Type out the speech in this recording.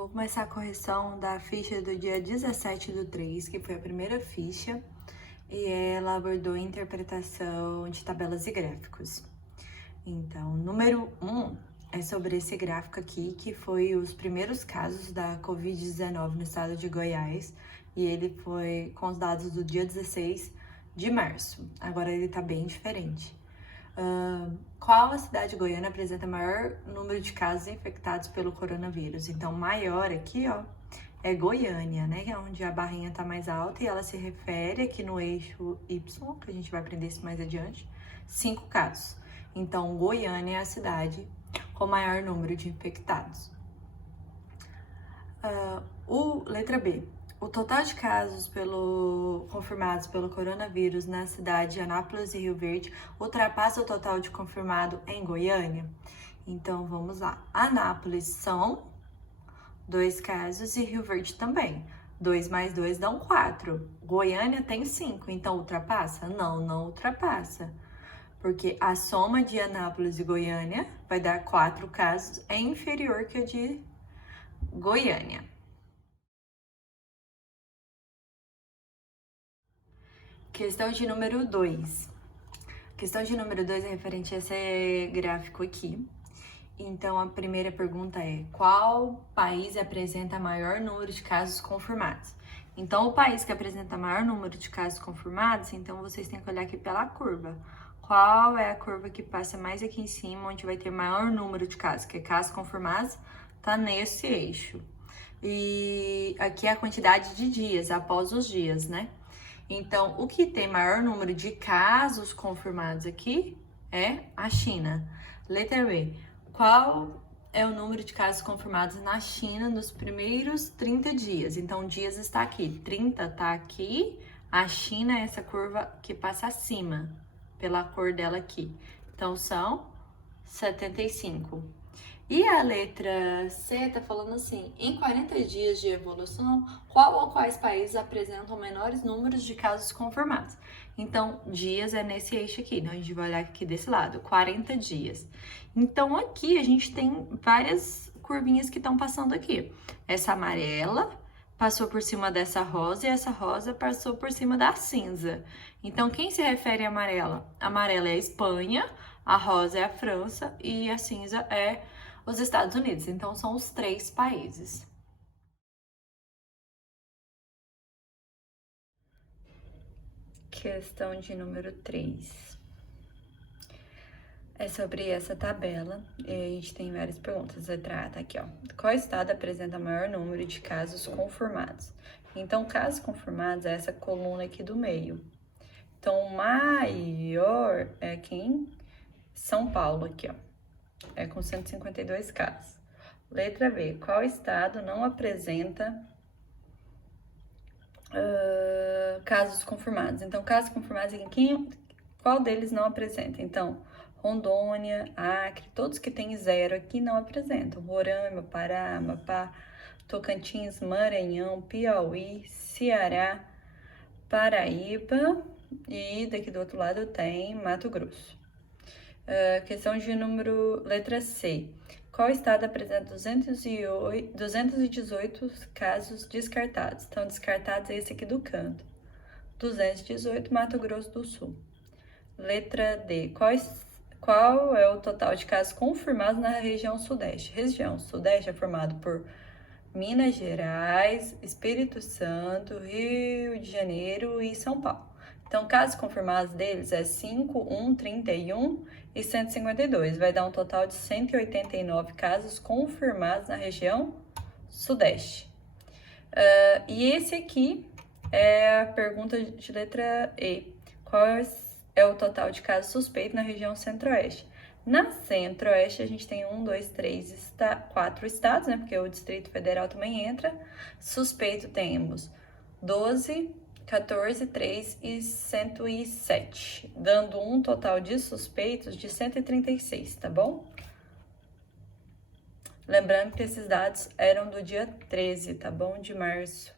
vou começar a correção da ficha do dia 17/3, que foi a primeira ficha, e ela abordou interpretação de tabelas e gráficos. Então, número 1 é sobre esse gráfico aqui, que foi os primeiros casos da Covid-19 no estado de Goiás, e ele foi com os dados do dia 16 de março. Agora ele tá bem diferente. Qual a cidade goiana apresenta maior número de casos infectados pelo coronavírus? Então, maior aqui, ó, é Goiânia, né? Que é onde a barrinha tá mais alta e ela se refere aqui no eixo Y, que a gente vai aprender isso mais adiante, 5 casos. Então, Goiânia é a cidade com maior número de infectados. Letra B. O total de casos confirmados pelo coronavírus na cidade de Anápolis e Rio Verde ultrapassa o total de confirmado em Goiânia? Então, vamos lá. Anápolis são 2 casos e Rio Verde também. 2 mais 2 dão 4. Goiânia tem 5, então ultrapassa? Não, não ultrapassa. Porque a soma de Anápolis e Goiânia vai dar 4 casos, é inferior que a de Goiânia. Questão de número 2. Questão de número 2 é referente a esse gráfico aqui. Então, a primeira pergunta é: qual país apresenta maior número de casos confirmados? Então, o país que apresenta maior número de casos confirmados, então vocês têm que olhar aqui pela curva. Qual é a curva que passa mais aqui em cima, onde vai ter maior número de casos? Que é casos confirmados, tá nesse eixo. E aqui é a quantidade de dias, após os dias, né? Então, o que tem maior número de casos confirmados aqui é a China. Letra B. Qual é o número de casos confirmados na China nos primeiros 30 dias? Então, dias está aqui, 30 está aqui, a China é essa curva que passa acima, pela cor dela aqui. Então, são 75. E a letra C tá falando assim: em 40 dias de evolução, qual ou quais países apresentam menores números de casos confirmados? Então, dias é nesse eixo aqui, né? A gente vai olhar aqui desse lado, 40 dias. Então, aqui a gente tem várias curvinhas que estão passando aqui. Essa amarela passou por cima dessa rosa e essa rosa passou por cima da cinza. Então, quem se refere à amarela? A amarela é a Espanha, a rosa é a França e a cinza é os Estados Unidos. Então, são os 3 países. Questão de número 3. É sobre essa tabela e a gente tem várias perguntas. Letra A tá aqui, ó. Qual estado apresenta maior número de casos confirmados? Então, casos confirmados é essa coluna aqui do meio. Então, o maior é quem? São Paulo aqui, ó. É com 152 casos. Letra B. Qual estado não apresenta casos confirmados? Então, casos confirmados qual deles não apresenta? Então, Rondônia, Acre, todos que tem 0 aqui não apresentam. Roraima, Pará, Amapá, Tocantins, Maranhão, Piauí, Ceará, Paraíba e daqui do outro lado tem Mato Grosso. Questão de número letra C. Qual estado apresenta 218 casos descartados? Então, descartados é esse aqui do canto. 218, Mato Grosso do Sul. Letra D. Qual é o total de casos confirmados na região Sudeste? Região Sudeste é formado por Minas Gerais, Espírito Santo, Rio de Janeiro e São Paulo. Então, casos confirmados deles é 5, 1, 31 e 152. Vai dar um total de 189 casos confirmados na região Sudeste. E esse aqui é a pergunta de letra E. Qual é o total de casos suspeitos na região Centro-Oeste? Na Centro-Oeste, a gente tem 4 estados, né? Porque o Distrito Federal também entra. Suspeito temos 12, 14, 3 e 107, dando um total de suspeitos de 136, tá bom? Lembrando que esses dados eram do dia 13, tá bom? De março.